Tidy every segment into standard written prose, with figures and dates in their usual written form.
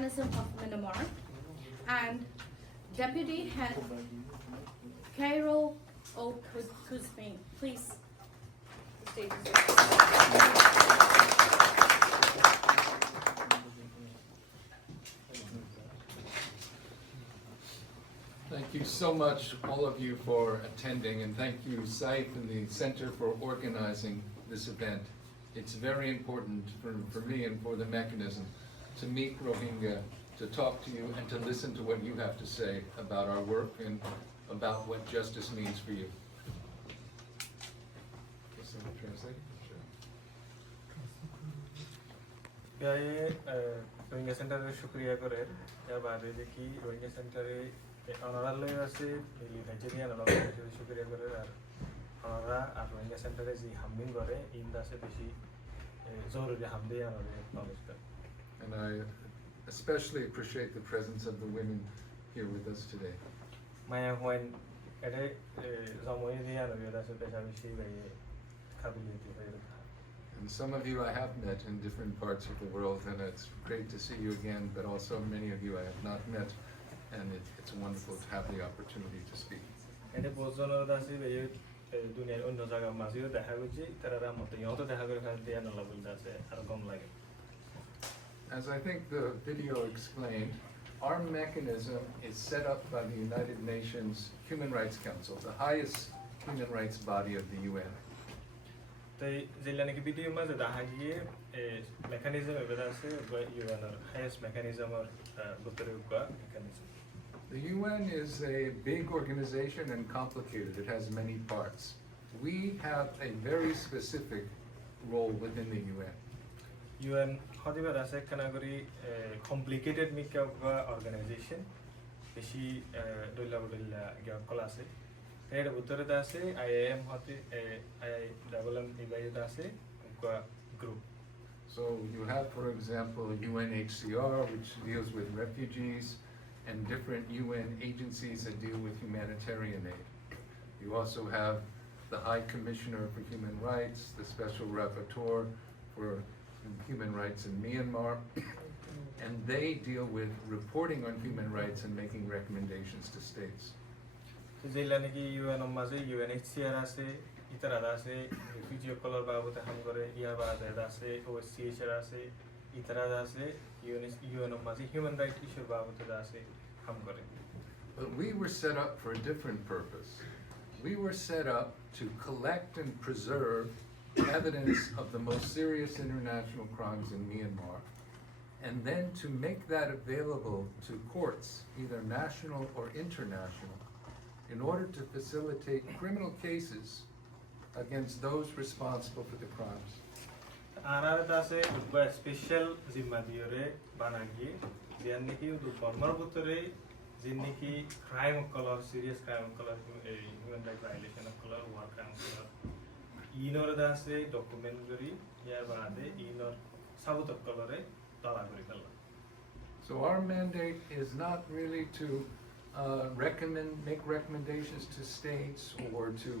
Mechanism of Myanmar, and Deputy Head Cairo O. Kuzmin. Please. The stage is yours. Thank you so much, all of you, for attending, and thank you, Saif and the Center, for organizing this event. It's very important for me and for the mechanism to meet Rohingya, to talk to you, and to listen to what you have to say about our work and about what justice means for you. Can someone translate? Rohingya Centre शुक्रिया करे या बात है कि Rohingya Centre honorable আছে Nigerian honorable शुक्रिया करे আর honora আর Rohingya Centre जी हमने करे इंदा से बेशी ज़रूरी हमदे या knowledge कर. And I especially appreciate the presence of the women here with us today. मैं when ऐसे ज़माने दिया ना ये दासे बेचा बेशी भाई काबिलियत है. And some of you I have met in different parts of the world, and it's great to see you again, but also many of you I have not met, and it's wonderful to have the opportunity to speak. ऐसे बहुत ज़रूर दासे भाई दुनिया उन जगह माज़ीर देखा कुछ तरह राम होते यहाँ तो देखा कर खाते हैं ना लेवल दासे हर कम लगे. As I think the video explained, our mechanism is set up by the United Nations Human Rights Council, the highest human rights body of the UN. तो जिल्लाने की वीडियो में ज़्यादा है ये mechanism है बता से UN और highest mechanism और बुतरे का mechanism. The UN is a big organization and complicated. It has many parts. We have a very specific role within the UN. UN हदी बता से कनागरी complicated मिक्का का organization बेशी डोला क्या क्लास है. Here बुतरे दासे IIMM हती IIMM इबाई दासे उनका group. So you have, for example, UNHCR, which deals with refugees, and different UN agencies that deal with humanitarian aid. You also have the High Commissioner for Human Rights, the Special Rapporteur for Human Rights in Myanmar, and they deal with reporting on human rights and making recommendations to states. तो जिल्लाने की UN अम्माज़े UNHCR आसे इतर आदासे refugee colour बाबूते हम करे या बाद आदासे OSCHR आसे इतर आदासे UN अम्माज़े human rights issue बाबूते आदासे हम करे. But we were set up for a different purpose. We were set up to collect and preserve evidence of the most serious international crimes in Myanmar, and then to make that available to courts, either national or international, in order to facilitate criminal cases against those responsible for the crimes. आनारे दासे उनका special जिम्मेदारी बनाएंगे जिन्हें कि उन farmer बुतरे जिन्हें कि crime कलर serious crime कलर human rights violation कलर war crime कलर इनोर दासे documentary या बादे इनोर सबूत कलर है तालाबरी कलर. So our mandate is not really to make recommendations to states or to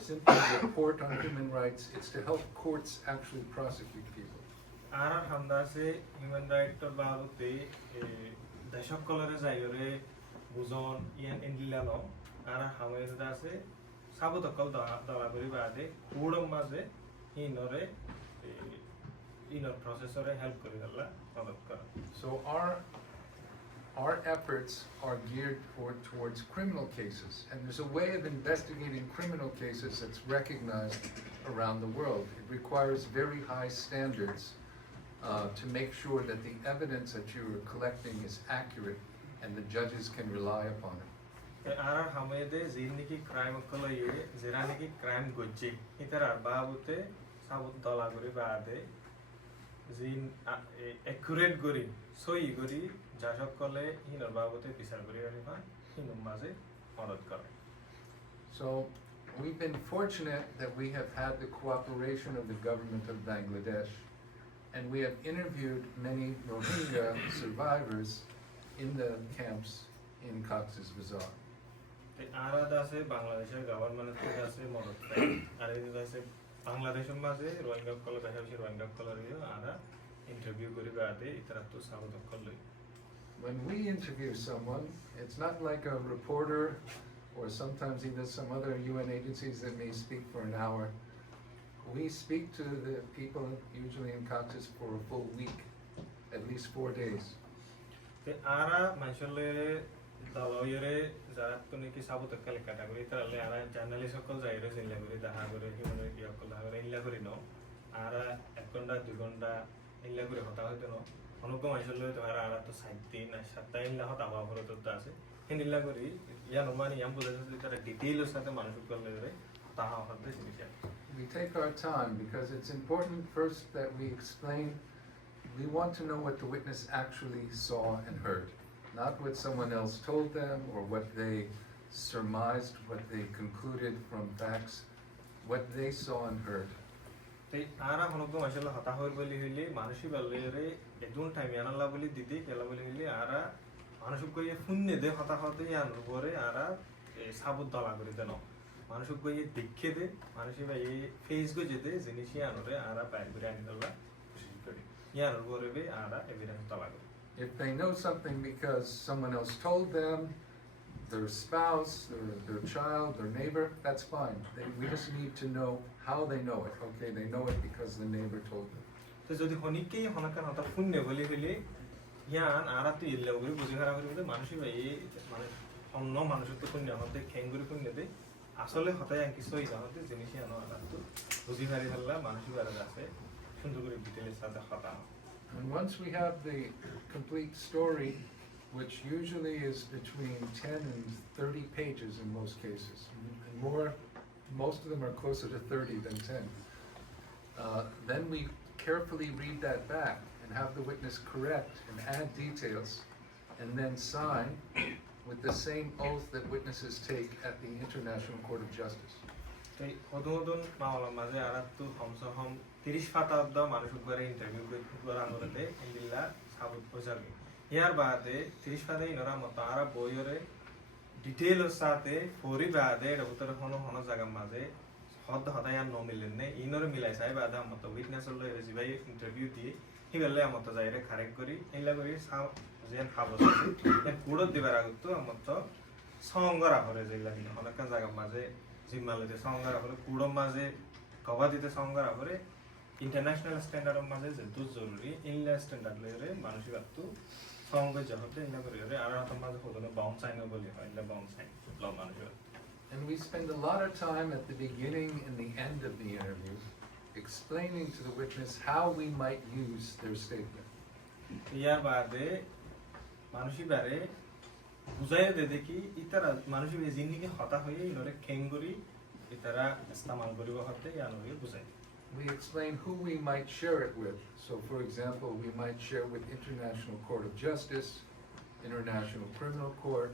simply report on human rights. It's to help courts actually prosecute people. आरा हमदा से human rights तो बाबूते दशक कलर जायरे बुझान यन इंडिलानो आरा हमें दासे सबूत कल तालाबरी बादे पूर्ण माजे इनोरे इनोर प्रोसेसरे help करेगा मदद कर. So our efforts are geared towards criminal cases, and there's a way of investigating criminal cases that's recognized around the world. It requires very high standards to make sure that the evidence that you are collecting is accurate and the judges can rely upon it. आरा हमें दे जिन्हें की crime colour ये जिराने की crime Gujji इतना बाबूते सबूत तालाबरी बादे जिन accurate गुरी सोई गुरी जाशक कले इन बाबूते पिसार गुरी वाली इन उम्माज़े मदद करे. So we've been fortunate that we have had the cooperation of the government of Bangladesh, and we have interviewed many Rohingya survivors in the camps in Cox's Bazar. आरा दासे बांग्लादेश गवर्नमेंट के दासे मदद करे. आरे दासे बांग्लादेश में से रोहिंग्या कलर दासे Rohingya colour ये आरा interview kori baade itara to sabot kolloi. When we interview someone, it's not like a reporter or sometimes even some other UN agencies that may speak for an hour. We speak to the people usually in Cactus for a full week, at least 4 days. Te ara manshole daloyere zaratuni ki sabot kale category tarale ara journalist okol jaire sinla gori daha gore human rights okol daha gore illa gori no ara 1 ঘন্টা 2 ঘন্টা illa gori hota hoyto no onoggo manshole tomara ara to 7 na 7 illa hota hwa hore to ase hin illa gori ya normani yam bola tara detail er sathe manush okol lere taha hote jinisha. We take our time because it's important first that we explain. We want to know what the witness actually saw and heard, not what someone else told them or what they surmised, what they concluded from facts, what they saw and heard. Te ara honoggo manshole hota hoy boli hile manushi ballere edun time yanalla boli didi kela boli hile ara manushukko ye funne de hota hote yan gore ara sabut dala gori deno manushukko ye dekhe de manushi ba ye face go jete jinishi anore ara pair gori anidalla koshis kori yan gore be ara evidence dala gori. If they know something because someone else told them, their spouse, their child, their neighbor, that's fine. We just need to know how they know it. Okay, they know it because the neighbor told them. So jodi honike honakan hota funne boli hile yan ara to illa gori buji khara gori de manushi ba ye mane onno manushuk to funne hote khenguri funne de আসলে হতায় আর কিছু হইছে হতে জিনিস আনো আর তো বুঝি হারি হল্লা মানুষই বারে আছে সুন্দর করে ডিটেইলের সাথে হতা. And once we have the complete story, which usually is between 10 and 30 pages in most cases, and most of them are closer to 30 than 10, then we carefully read that back and have the witness correct and add details, and then sign with the same oath that witnesses take at the International Court of Justice. এই হদুদুন মাওলা মাঝে আরাতু হমসহম 30 ফাতাব্দ মানুষ উপরে interview করা আন্দোলনে ইল্লা সাবুত প্রচারবে ইয়ার বাদে 30 ফাদে ইনরা মত আরা বইরে ডিটেইল সাথে ফরি বাদে রবতর হনো জায়গা মাঝে হদ হদায়া ন মিলেন নে ইনরে মিলাই সাই বাদা মত উইটনেস হলো রেজিবাই ইন্টারভিউ দিয়ে হিগলে মত যাইরে খারেক করি ইল্লা করি সাব যেন হাবস এ কুড়ো দিবার আগতো মত সংগরা হরে যেগুলা কিনা অনেক জায়গা মাঝে জিম্মালতে সংগরা হরে কুড়ো মাঝে গবাদিতে সংগরা হরে ইন্টারন্যাশনাল স্ট্যান্ডার্ড মাঝে যে দু জরুরি ইনলা স্ট্যান্ডার্ড লরে মানুষই বাতু সংগ জহতে ইনা করি হরে আর হাত মাঝে হদনে বাউন্ড সাইন বলি হয় ইলা বাউন্ড সাইন ল মানুষ. And we spend a lot of time at the beginning and the end of the interview explaining to the witness how we might use their statement. ইয়ার বাদে মানুষই বারে বুঝাইয়া দে দেখি ইতারা মানুষই জিন্দিগি হতা হয়ে ইনরে খেঙ্গুরি ইতারা ইস্তেমাল করিব হতে ইয়ানরে বুঝাই. We explain who we might share it with. So for example, we might share with International Court of Justice, International Criminal Court,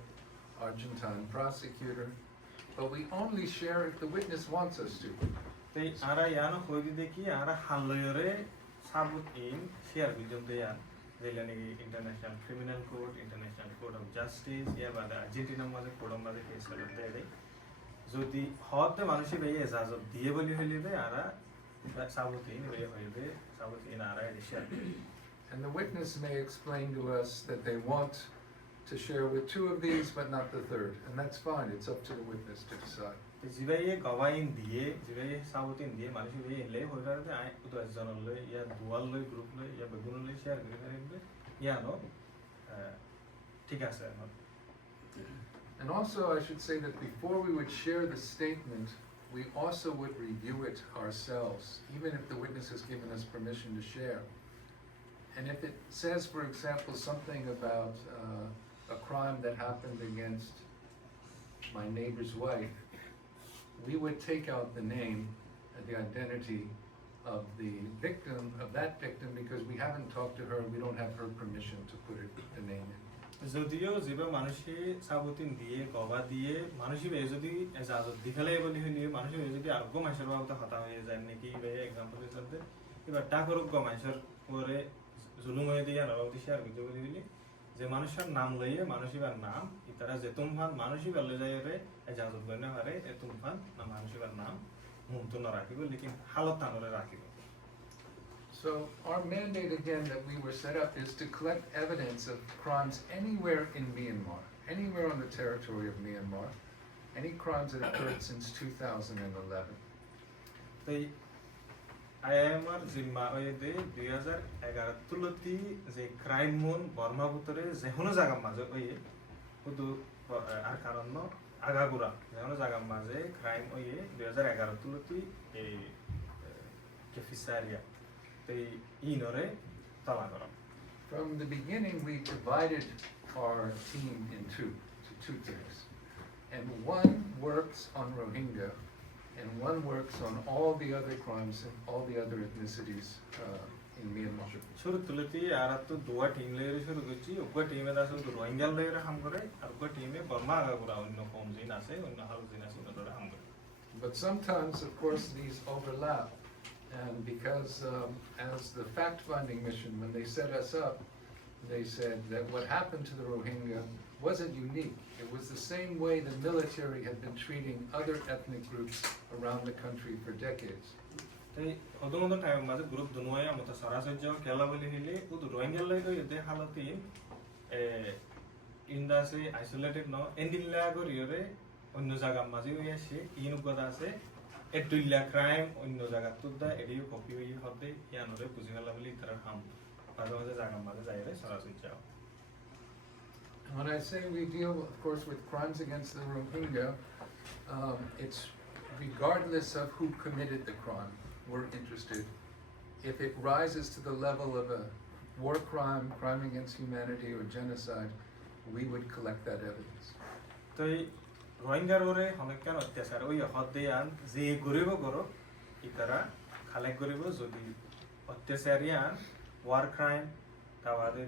Argentine prosecutor, but we only share if the witness wants us to. They ara yana hoidi দেখি ara হালয়রে সাবুত ইন শেয়ার বিজন দেয়ান যেলানি international criminal court, international court of justice ইয়া বাদে আর্জেন্টিনা মাঝে কোর্ট মাঝে কেস করতে দেয় যদি হতে মানুষই ভাই ইজাজত দিয়ে বলি হইলে ara সাবুত ইন রে হইবে সাবুত ইন ara শেয়ার. And the witness may explain to us that they want to share with 2 of these but not the 3rd, and that's fine. It's up to the witness to decide. জিবাইয়ে গবাইন দিয়ে জিবাইয়ে সাবুতিন দিয়ে মানুষই ভাই এলে হইরাতে আই উদয় জনলে ইয়া দুয়াল লই group লই ইয়া বেগুন লই share করে করে ইয়া নো ঠিক আছে এখন. And also I should say that before we would share the statement, we also would review it ourselves, even if the witness has given us permission to share. And if it says, for example, something about a crime that happened against my neighbor's wife, we would take out the name and the identity of the victim, of that victim, because we haven't talked to her, we don't have her permission to put the name in. যদিও জিবা মানুষই সাবুতিন দিয়ে গবা দিয়ে মানুষই বে যদি ইজাজত দিখালে বলি হইনি মানুষই যদি আরগো মাইশার বাবতে হতা হয়ে যায় নাকি বে एग्जांपल হিসেবে এবার টাকর গো মাইশার পরে জুলুম হয়ে দিয়া নবাবতি শেয়ার করতে বলি দিলি যে মানুষের নাম লইয়ে মানুষইবার নাম ইতারা যে তুমফান মানুষই বলে যায় রে ইজাজত বনে হারে এ তুমফান না মানুষইবার নাম মুমতো না রাখিব লেকিন হালত তানরে রাখিব. So our mandate again that we were set up is to collect evidence of crimes anywhere in Myanmar, anywhere on the territory of Myanmar, any crimes that occurred since 2011. The IIMR Zimma Oyede 2011 Tuloti the crime moon Burma Butare Zehono Zagamazo Oye Udu Arkaranno Agagura Zehono Zagamaze crime Oye 2011 Tuloti a Kefisaria the Inore Talagora. From the beginning, we divided our team into two things. And one works on Rohingya, and one works on all the other crimes and all the other ethnicities in Myanmar. Shuru Tulati Aratu Dua team layer Shuruchi, Uga team as the Rohingya layer Hungary, Uga team Burma Agura no homes in Ase, on the house in Ase, another Hungary. But sometimes, of course, these overlap. And because as the fact-finding mission, when they set us up, they said that what happened to the Rohingya wasn't unique. It was the same way the military had been treating other ethnic groups around the country for decades. The other time, Mother Group Dunoya, Motasarajo, Kalavali, Udu Rohingya, they Halatin in the say isolated no, ending Lago Riore, Unuzaga Mazu, Inugodase. Etuilla crime on Nozagatuda, Edu copy of the Yanore, Puzigalavali, Teraham, Padoza Zagamada, Sarasichao. When I say we deal, of course, with crimes against the Rohingya, it's regardless of who committed the crime, we're interested. If it rises to the level of a war crime, crime against humanity, or genocide, we would collect that evidence. Rohingya Rore, Homekan or Tesaro, Hodean, Ze Guribo Goro, Itara, Kalek Guribo, Zodi, Otesarian, war crime, Tawade,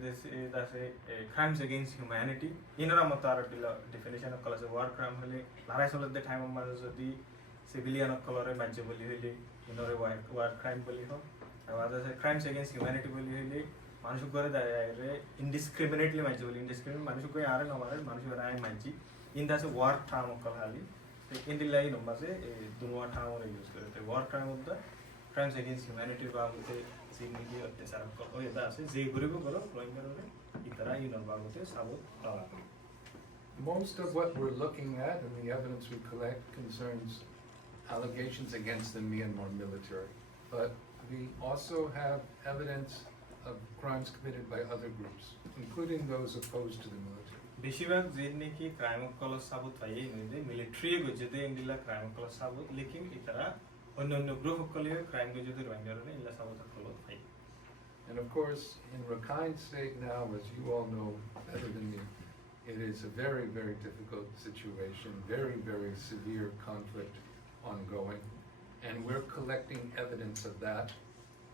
that's a crimes against humanity. In Ramatara definition of colors of war crime, Larisol at the time of Mazodi, civilian of color, Majabuli, war crime Buliho, Tawada crimes against humanity Bulli, Manshukore, indiscriminately Majabuli, indiscriminate Manshuko Aran or Manshura Manchi. In that's a war time of Kalali. In the line of Maze, a Dunwa town or use the war crime of the crimes against humanity Babute, Zimidi of the Sarako, that's a Zeburigo, Itara, you know, Babute, Sabo, Talaku. Most of what we're looking at and the evidence we collect concerns allegations against the Myanmar military. But we also have evidence of crimes committed by other groups, including those opposed to the military. Beshiva Zidniki, crime of color sabot, military Gujade Indila, crime of color sabot, licking Itara, on no group of color, crime Gujade Ranger in La Sabota color. And of course, in Rakhine State now, as you all know better than me, it is a very, very difficult situation, very, very severe conflict ongoing, and we're collecting evidence of that.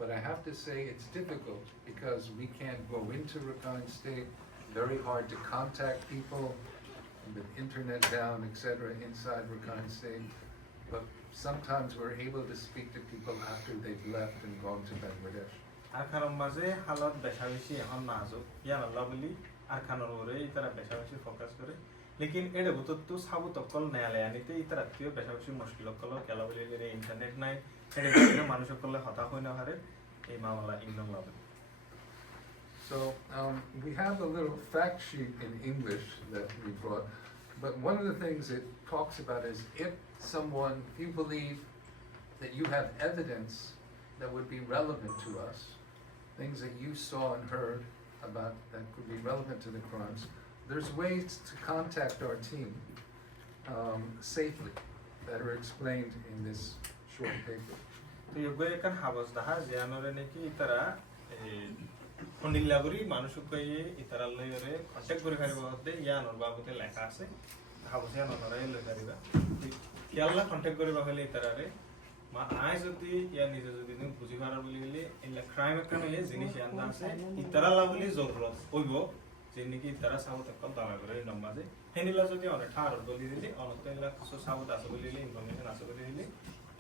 But I have to say it's difficult because we can't go into Rakhine State. Very hard to contact people with internet down, etc. inside Arakan State. But sometimes we're able to speak to people after they've left and gone to Bangladesh. Arkan Maze, Halot Beshavishi, on Mazo, Yana Lovely, Arkan Ore, Itara Beshavishi focus for it. Lekin Edebutu Sabut of Kol Nalanity, Iteratio, Beshavishi, Moskilo color, Calavali, internet night, and a Manushokola Hatahoina Hare, a Mamala in the lobby. So we have a little fact sheet in English that we brought, but one of the things it talks about is if you believe that you have evidence that would be relevant to us, things that you saw and heard about that could be relevant to the crimes, there's ways to contact our team safely that are explained in this short paper. So you go can have us the Hazianoreki Itara. Funding library, Manushukai, Itarale, contact Gurihari, Yan or Babute like Ase, Hausian or Rail Gariba. Yalla contact Gurihari Tarare, my eyes of the Yan is within Puzivara in the crime of Kamele, Zinician Dance, Itaravali Zogros, Ugo, Ziniki, Tara South of Contavare, Nomade, Hendilas of the on a tar of Bolivia, on a Tela, so South Asabili, information Asabili,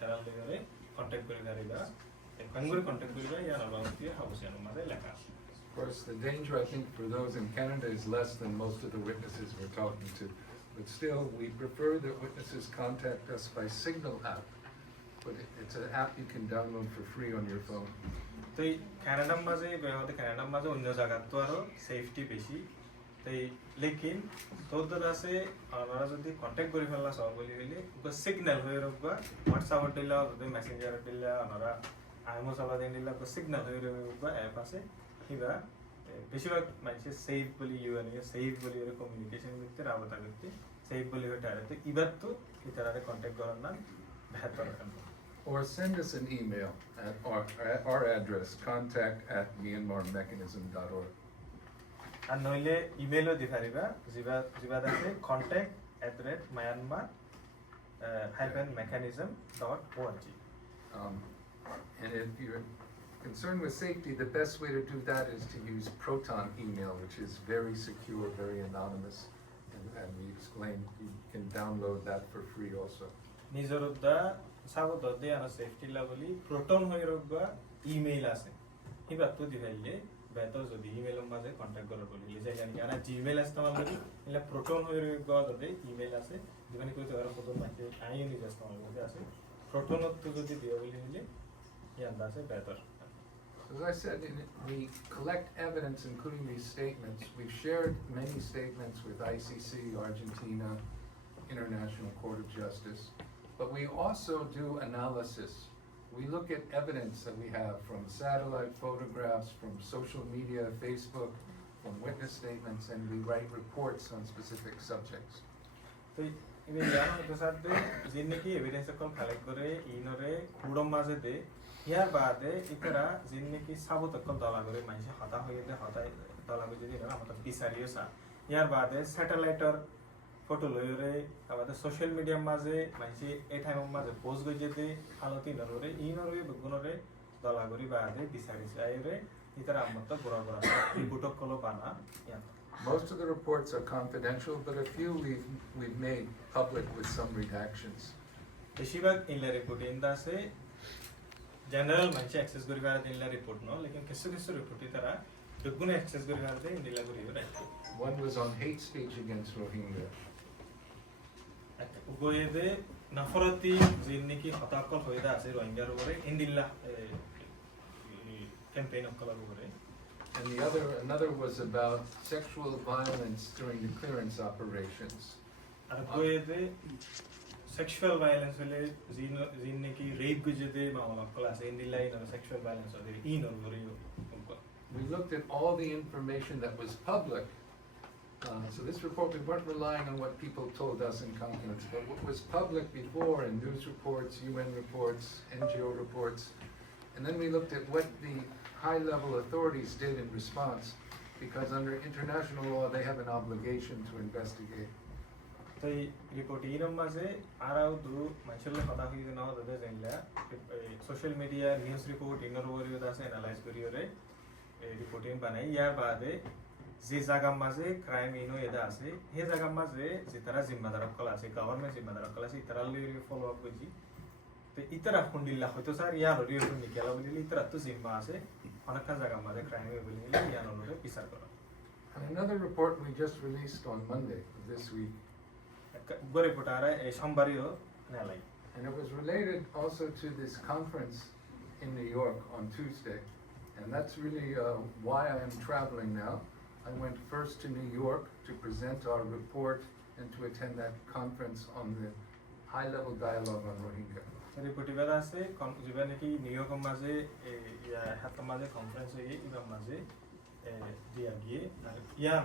Tarale, contact Gurihariba. Of course, the danger, I think, for those in Canada is less than most of the witnesses we're talking to. But still, we prefer that witnesses contact us by Signal app. but it's an app you can download for free on your phone. তো এই কানাডার মাঝে ব্যবহার কানাডার মাঝে অন্য জায়গার তো আরো সেফটি বেশি তাই লেকিন তোদের আছে আপনারা যদি কন্ট্যাক্ট করে ফেললা সব বলি হইলে সিগন্যাল হয়ে রকবা হোয়াটসঅ্যাপ দিলা যদি মেসেঞ্জার দিলা আপনারা আইএমও চালা দিলা সিগন্যাল হয়ে রকবা অ্যাপ আছে কিবা বেশিরভাগ মানুষ সেফ বলি ইউএন সেফ বলি কমিউনিকেশন করতে রাবতা করতে সেফ বলি ওটা তো এবার তো ইতারারে কন্ট্যাক্ট করার না বেহতর Or send us an email at our address, contact@myanmarmechanism.org. আর নইলে ইমেলও দি পারিবা জিবা আছে contact@myanmar-mechanism.org. And if you're concerned with safety, the best way to do that is to use Proton email, which is very secure, very anonymous, and we explain you can download that for free also. নিজরুদ্দা সাবদদে আনা safety লেভেলি proton হই রগবা email আছে হিবা তো দিভাইলে বেতর যদি ইমেইলের মাঝে contact করার বলি যে জানি আনা জিমেইল ইস্তেমাল করি ইলা প্রোটন হই রগবা দদে ইমেইল আছে দিবানি কইতে আর কত মাঝে আইএন নিজে ইস্তেমাল করতে আছে প্রোটন তো যদি দিও বলি নিলে ইয়ান্দা আছে বেতর As I said, we collect evidence, including these statements. We've shared many statements with ICC, Argentina, International Court of Justice, but we also do analysis. We look at evidence that we have from satellite photographs, from social media, Facebook, from witness statements, and we write reports on specific subjects. তো even জানো তো সাথে জিন্নে কি evidence call collect করে ইনরে কুড়ম মাঝে দে ইয়ার বাদে ইতরা জিন্নে কি সাবত call দলা করে মানুষ হতা হয়ে দে হতা দলা করে যদি না মতলব বিসারিও সা ইয়ার বাদে স্যাটেলাইটর ফটো লইরে আমাদের সোশ্যাল মিডিয়া মাঝে মানুষ এই টাইম মাঝে পোস্ট করে যেতে হালতি নরে ইনরে গুণরে দলা করে বাদে বিসারি চাইরে ইতরা মতলব বড় বড় রিপোর্ট কল বানা ইয়া Most of the reports are confidential, but a few we've made public with some redactions. বেশিরভাগ ইনলা রিপোর্ট ইন্দা আছে জেনারেল মানুষ অ্যাক্সেস করি পারে ইনলা রিপোর্ট ন লেকিন কিছু কিছু রিপোর্ট তারা দুগুণ অ্যাক্সেস করি পারে ইনলা করি রাখে One was on hate speech against Rohingya. উগোয়েদে নফরতি জিন্নিকি হতাকল হইদা আছে রোহিঙ্গার উপরে ইন্দিল্লা ক্যাম্পেইন অকলার উপরে And another was about sexual violence during the clearance operations. R উগোয়েদে sexual violence হলে জিন্নিকি রেপ গুজেদে মামলা অকল আছে ইন্দিল্লা ইন sexual violence আছে ইন উপরে We looked at all the information that was public. So this report, we weren't relying on what people told us in confidence, but what was public before in news reports, UN reports, NGO reports. And then we looked at what the high-level authorities did in response, because under international law, they have an obligation to investigate. তো এই report ইনম মাঝে আরাও দু মানুষের কথা হই না হতে জানলা সোশ্যাল মিডিয়া নিউজ রিপোর্ট ইনর ওরিও দাসে অ্যানালাইজ করিওরে রিপোর্টিং বানাই ইয়ার বাদে যে জায়গার মাঝে ক্রাইম ইনো এদা আছে সেই জায়গার মাঝে যে তারা জিম্মাদার কল আছে গভর্নমেন্ট জিম্মাদার কল আছে তারা লই ফলো আপ করছি তো ইতারা ফুন্ডিল্লা হয়তো স্যার ইয়ার রিও ফুন্ডি গেলা বলি ইতারা তো জিম্মা আছে অনেকটা জায়গার মাঝে ক্রাইম বলি ইয়ার অনুরে বিচার করা And another report we just released on Monday of this week. গো রিপোর্ট আর এই সোমবারও নেলাই And it was related also to this conference in New York on Tuesday. And that's really why I am traveling now. I went first to New York to present our report and to attend that conference on the high-level dialogue on Rohingya. Report বেলা আছে যেবা নাকি new ইয়র্কের মাঝে হাত মাঝে conference হয়ে ইবার মাঝে দিয়া গিয়ে আর ইয়ান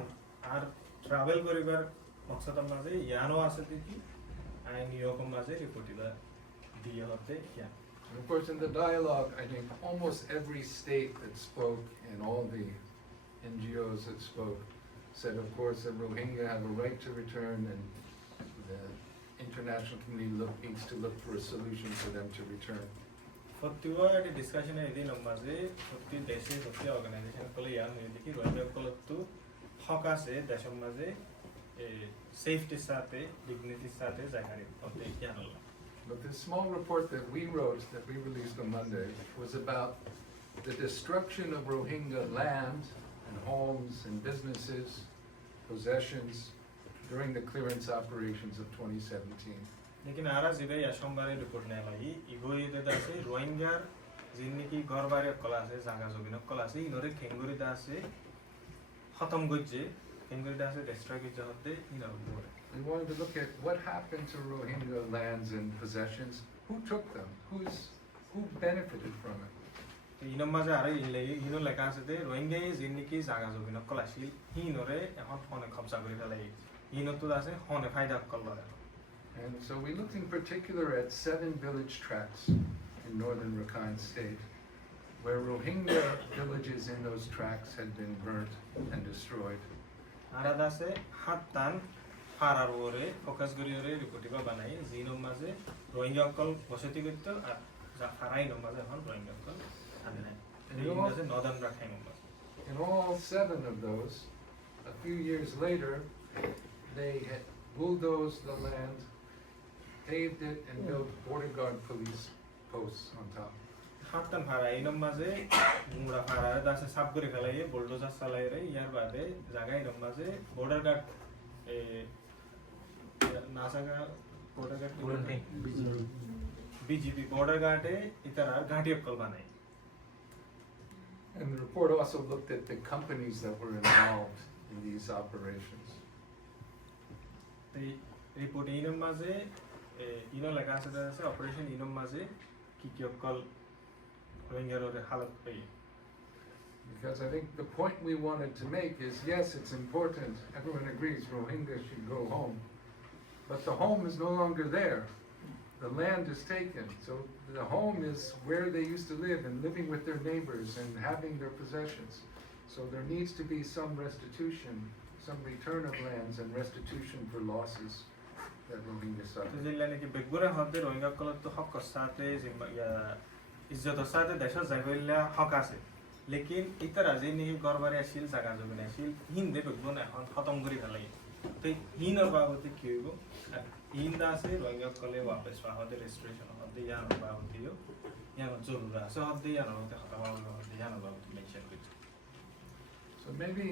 আর ট্রাভেল করিবার মকসদের মাঝে ইয়ানও আছে দেখি আর নিউ ইয়র্কের মাঝে রিপোর্ট দিয়ে হতে ইয়ান And of course, in the dialogue, I think almost every state that spoke and all the NGOs that spoke said, of course, that Rohingya have a right to return and the international community needs to look for a solution for them to return. সত্যিও একটা ডিসকাশনে এদিন মাঝে সত্যি দেশে সত্যি organisation কলে ইয়ান হয়ে দেখি রোহিঙ্গা কলতো হক আছে দেশের মাঝে সেফটির সাথে ডিগনিটির সাথে জায়গায় হতে ইয়ান হলো But this small report that we wrote, that we released on Monday, was about the destruction of Rohingya land and homes and businesses, possessions, during the clearance operations of 2017. लेकिन आरा जिबे या सोमबारे रिपोर्ट नै लागि इगोइ दासे रोहिंग्यार जिन्निकी घरबारे कलासे जागा जमिन कलासे इनरे खेंगुरी दासे खत्म गज्जे खेंगुरी दासे डिस्ट्रॉय गज्जे हते इनर बोरे We wanted to look at what happened to Rohingya lands and possessions. Who took them? Who benefited from it? इनमा चाहिँ आरे इनले इनो लेकासे ते रोहिंग्या जिन्निकी जागा जमिन कलासी इनरे এখন ফনে কবজা কৰি ফেলাই ইনো তো দাসে ফনে ফায়দা call And so we looked in particular at 7 village tracts in northern Rakhine State, where Rohingya villages in those tracts had been burnt and destroyed. आरा दासे हाततान फारार ओरे फोकस गरिओरे रिपोर्टिबा बनाइ जिनो माजे रोहिंग्या कल बसति गत्त आ जा फाराइ नो माजे हन रोहिंग्या कल आने And दासे नॉर्दर्न राखाइन माजे in all 7 of those, a few years later, they had bulldozed the land, paved it, and built border guard police posts on top. हाततान फाराइ नो माजे मुरा फारा दासे साफ गरि फेलाइ बुलडोजर चलाइ रे यार बादे जागाइ नो माजे बॉर्डर गार्ड ए नासागा border guard BJP border guard इतरा घाटी अक्कल बनाइ And the report also looked at the companies that were involved in these operations. The report enum माजे इनो लगासे दासे ऑपरेशन इनम माजे की अक्कल रोहिंग्या रे हालत पे Because I think the point we wanted to make is, yes, it's important, everyone agrees Rohingya should go home, but the home is no longer there. The land is taken, so the home is where they used to live and living with their neighbors and having their possessions. So there needs to be some restitution, some return of lands and restitution for losses that Rohingya तो suffered. जिल्ला ने कि बेगुरा हद्दे Rohingya कल तो हक साथे जिम्मा या इज्जत साथे देश जागोइला हक आसे लेकिन इतर अझै नि गरबारे आसिल जागा जमिन आसिल हिंदे बेगुना এখন खत्म गरि ফেলাই তো হিনর বাবতে কি হইব হিন্দা আছে রোহিঙ্গা কলে वापस হদে রেস্টোরেশন হদে ইয়ান বাবতে ইয়ান জরুরা আছে হদে ইয়ান হদে খতম হদে ইয়ান বাবতে মেনশন করি So maybe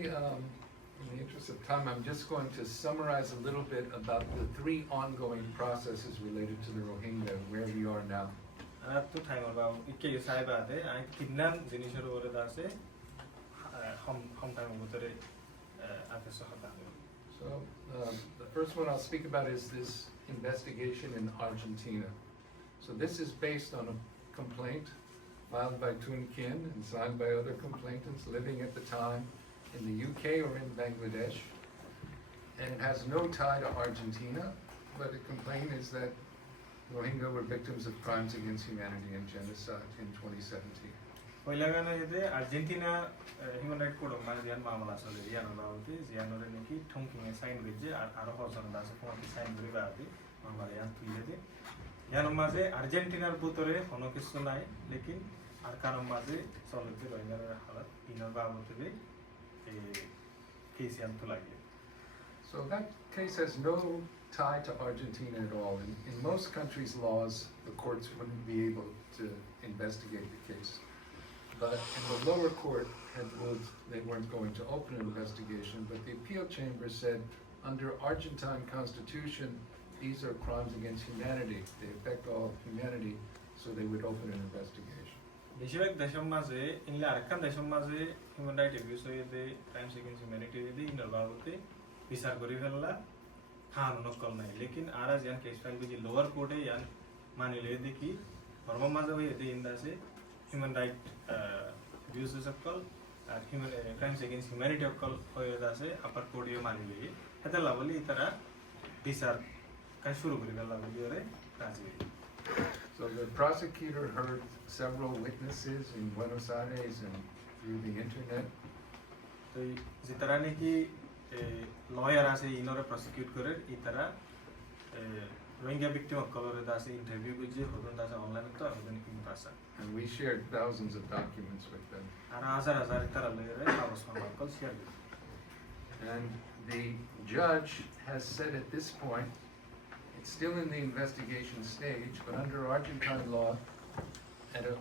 in the interest of time, I'm just going to summarize a little bit about the 3 ongoing processes related to the Rohingya, where we are now. तो टाइमर बाबु इके यो साइ बादे आइ किन्नान जिनिसहरु ओरे दासे हम टाइम बुतरे आते सहता So the first one I'll speak about is this investigation in Argentina. So this is based on a complaint filed by Tun Kin and signed by other complainants living at the time in the UK or in Bangladesh. And it has no tie to Argentina, but the complaint is that Rohingya were victims of crimes against humanity and genocide in 2017. पहिला गाना हेदे Argentina human right code मा जियान मामला चले जियान बाबुते जियान रे नेकी ठोंकिङ sign गजे आरो हजन दास phone sign गरि बादे मामला यान तुइले यान माजे अर्जेन्टिना बुतरे हनो किसु नाइ लेकिन आरकान माजे चलते रोहिंग्या रे हालत इनर बाबुते ए केस यान तुलागे So that case has no tie to Argentina at all. In most countries' laws, the courts wouldn't be able to investigate the case. But in the lower court had ruled they weren't going to open an investigation, but the appeal chamber said under Argentine constitution, these are crimes against humanity. They affect all humanity, so they would open an investigation. बेसिक देशम माजे इनले Arakan देशम माजे human right abuse होयदे crimes against humanity दे इनर बाबुते विचार गरि फेलला खान नकल नै लेकिन आरा ज्यान केस फाइल बिजी लोअर कोर्ट है यान मानिले दे कि धर्म माजे होयदे इंदा से ह्युमन राइट एब्युज सकल ह्युमन क्राइम्स अगेंस्ट ह्युमैनिटी अकल होयदा से अपर कोर्ट यो मानिले हेता लावली इतरा विचार का शुरू गरि फेलला बियो रे राजी So the prosecutor heard several witnesses in Buenos Aires and through the internet. तो जितरा ने कि लॉयर आसे इनोरे प्रोसिक्यूट करे इतरा रोहिंग्या विक्टिम कलर दासे इंटरव्यू गुजे होदन दासे ऑनलाइन तो होदन इन पासा And we shared thousands of documents with them. आरा हजार इतरा लेरे हाउस में कल share And the judge has said at this point, it's still in the investigation stage, but under Argentine law,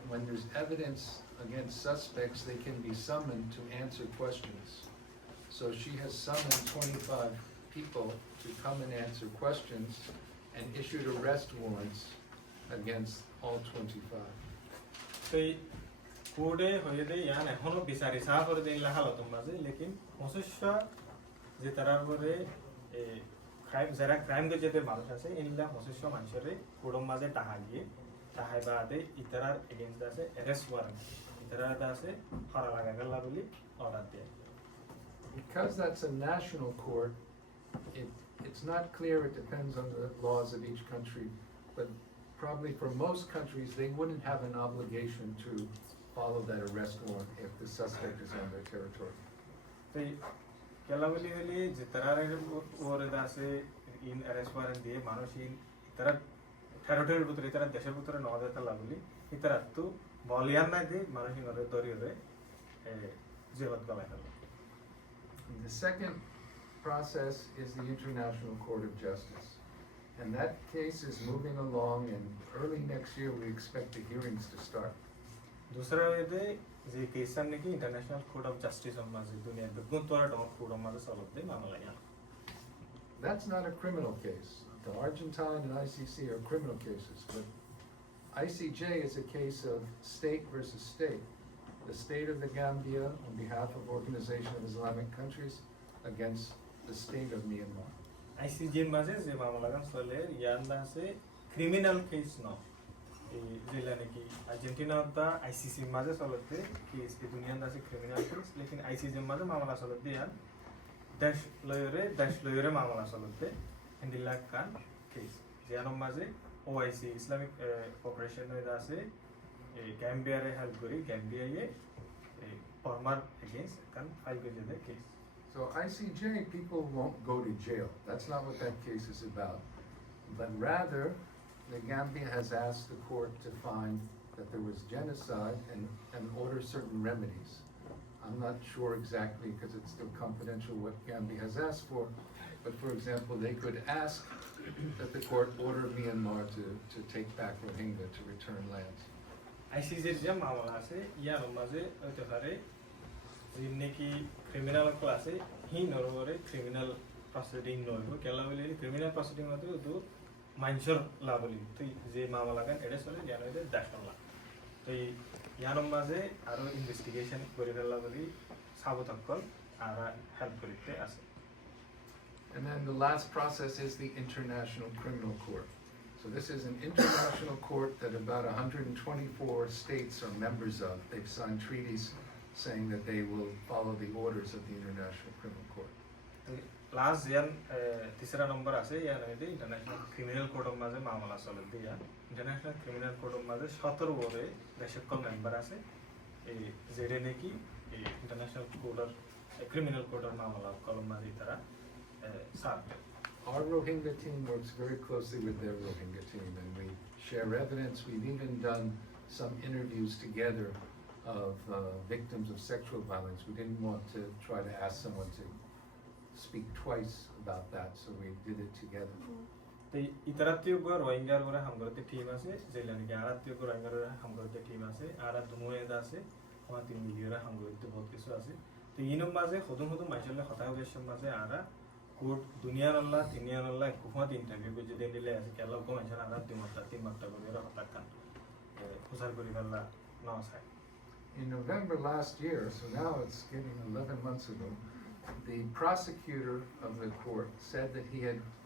when there's evidence against suspects, they can be summoned to answer questions. So she has summoned 25 people to come and answer questions, and issued arrest warrants against all 25. तै कोडे होयदे यान एखोनो बिचारि सा करे दिन ला हालत माजे लेकिन हसस्या जे तारार बरे क्राइम जरा क्राइम गे जेते मानुष আছে ইনলা হসস্য মানুষরে কোডম মাঝে টাহা গিয়ে টাহাই বাদে ইতারার এগেইনস্ট আছে অ্যারেস্ট ওয়ারেন্ট ইতারার আছে হরা লাগা গেলা বলি অর্ডার দেয় Because that's a national court, it's not clear, it depends on the laws of each country, but probably for most countries, they wouldn't have an obligation to follow that arrest warrant if the suspect is on their territory. তাই কেলাবলি হলি যে তারার ওরে দাসে in arrest warrant দিয়ে মানুষ in তারা টেরিটরির ভিতরে তারা দেশের ভিতরে ন দেতা লাগলি ইতারা তো বলিয়ান না দিয়ে মানুষ ইনরে দরিয়ে জেলত গলায় হলো The second process is the International Court of Justice. And that case is moving along, and early next year we expect the hearings to start. दूसरा वेदे जे केस सामने की international court of justice of माजे दुनिया बिल्कुल तोरा dot court of माजे solve दे मामला यार That's not a criminal case. The Argentine and ICC are criminal cases, but ICJ is a case of state versus state. The state of the Gambia on behalf of Organization of Islamic Countries against the state of Myanmar. ICJ माजे जे मामला का सोले याना से criminal case ना जिला ने की Argentina दा ICC माजे सोलते केस की दुनिया दा से क्रिमिनल केस लेकिन आईसीजे माजे मामला सोलते यार dash lawyer मामला सोलते इंडिला कान केस जानो माजे OIC इस्लामिक कॉर्पोरेशन ने दा से गैम्बिया रे हेल्प करी गैम्बिया ये फॉर्मर अगेंस्ट कान फाइल कर दे case So ICJ, people won't go to jail. That's not what that case is about. But rather, the Gambia has asked the court to find that there was genocide and order certain remedies. I'm not sure exactly because it's still confidential what Gambia has asked for, but for example, they could ask that the court order Myanmar to take back Rohingya to return lands. ICJ जब मामला से या नमाज़े अतहारे जिन्हें की criminal क्लासे ही नरोरे criminal proceeding noro क्या लावली criminal proceeding होते हो तो माइंसर लावली तो ये मामला का एड्रेस वाले जानो इधर दाश्तला तो या नमाज़े आरो इन्वेस्टिगेशन करेला लावली साबुतक्कल आरा हेल्प करते आसे And then the last process is the International Criminal Court. So this is an international court that about 124 states are members of. They've signed treaties saying that they will follow the orders of the International Criminal Court. Last यान तीसरा number आसे यान इधर international criminal court of माजे मामला सोलते यार international criminal court of माजे 17 वोरे देशकल member आसे जेरे ने की international court of criminal court of मामला कॉलम माजे इतरा साथ Our Rohingya team works very closely with their Rohingya team, and we share evidence. We've even done some interviews together of victims of sexual violence. We didn't want to try to ask someone to speak twice about that, so we did it together. तो इतरात्यों को Rohingya रोरा हम करते team आसे जेलानी के आरात्यों को Rohingya रोरा हम करते टीम आसे आरात दुमोए दासे वहाँ 3 मिलियन हम करते बहुत किस्सा आसे तो इन्हों माजे खुदों माइचल ने खताव देश माजे आरा कोड दुनिया नल्ला तिनिया नल्ला कुफात इंटरव्यू को जितने दिले ऐसे क्या लोग को माइचल आरात 3 मत्ता को रोरा खता कान खुशाल को निकलना ना साइ In November last year, so now it's getting 11 months ago, the prosecutor of the court said that he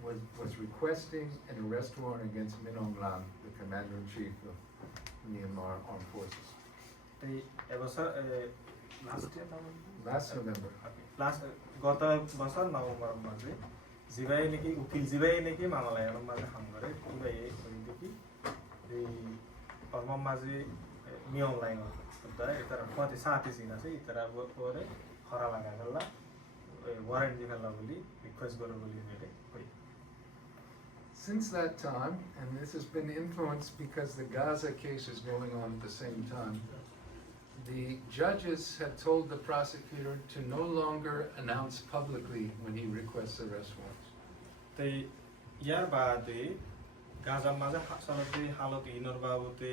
was requesting an arrest warrant against Min Aung Hlaing, the commander-in-chief of Myanmar Armed Forces. Last November. Last गौता बसर नवंबर में जिवाई ने की उकिल जिवाई ने की मामला यार माजे हम करे जिवाई ये बोली कि ये परम माजे मियों लाइन होता है इतना बहुत साथ ही सीना से इतना वो और हरा लगा गला वारंट दिखला बोली रिक्वेस्ट करो बोली मेरे कोई Since that time, and this has been influenced because the Gaza case is going on at the same time, the judges have told the prosecutor to no longer announce publicly when he requests arrest warrants. तो यार बाद Gaza माजे हालत हालत inner बाबूते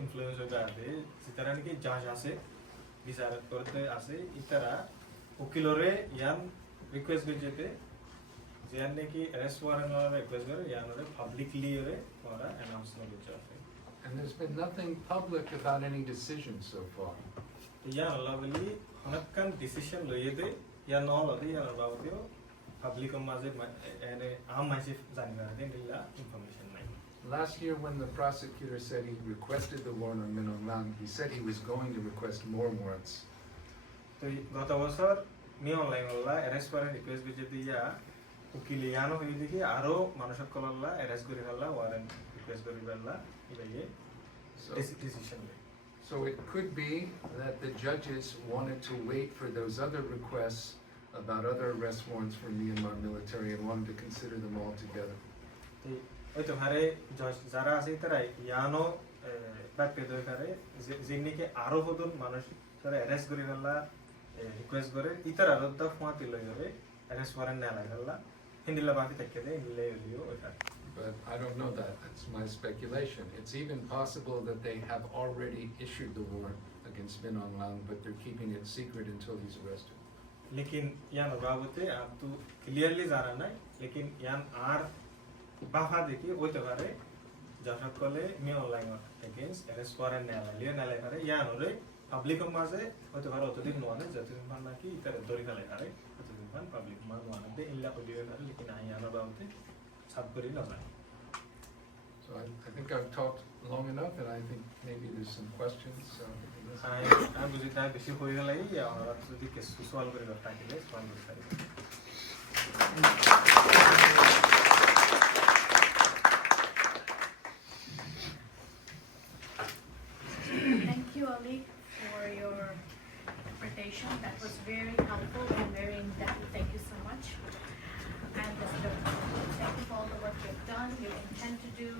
influence हो जाते जितना कि जांच आसे विचार करते आसे इतना उकिलोरे यान रिक्वेस्ट भेजते जियाने की arrest warrant वाला request करे या नोरे publicly रे वाला announcement हो जाते हैं And there's been nothing public about any decisions so far. तो या lovely हनक्कन decision लो ये दे या नॉ लो दे या नॉ बाबू public को माजे याने आम माजे जानकारी दे निला information नहीं Last year, when the prosecutor said he requested the warrant on Min Aung Hlaing, he said he was going to request more warrants. तो गत वर्ष मी ऑनलाइन वाला arrest warrant request भी जब दिया उकिले यानो हुई थी कि आरो मानुषक कलला arrest करी वाला warrant request करी वाला ये decision ले So it could be that the judges wanted to wait for those other requests about other arrest warrants from Myanmar military and wanted to consider them all together. तो तुम्हारे जज जरा ऐसी तरह यानो बैक पे दो करे जिन्नी के आरो हो तो मानुष तरह arrest करी वाला request करे इतर आरोप दा फुआ तिलो योरे arrest warrant ना लगा वाला हिंदी लबाती तक के दे ले लियो ओटा But I don't know that. That's my speculation. It's even possible that they have already issued the warrant against Min Aung Hlaing, but they're keeping it secret until he's arrested. लेकिन यान बाबूते आप तो clearly जाना नहीं लेकिन यान are बाफा देखिए वो तो बारे जहाँ कोले मी ऑनलाइन against arrest warrant ना ले करे यान ओरे public को माजे वो तो बारे वो तो दिन नॉने जब दिन पाना की इतर दोरी का ले करे वो तो दिन पान public मार नॉने दे इल्ला को दिए करे लेकिन आई यान बाबूते सब करी ना जाए So I think I've talked long enough, and I think maybe there's some questions. I'm busy that busy होई गला ही या और आप सुधी के सवाल करेगा ताकि ले सवाल करेगा Thank you, Ali, for your interpretation. That was very helpful and very in-depth. Thank you so much. And thank you for all the work you've done, you intend to do,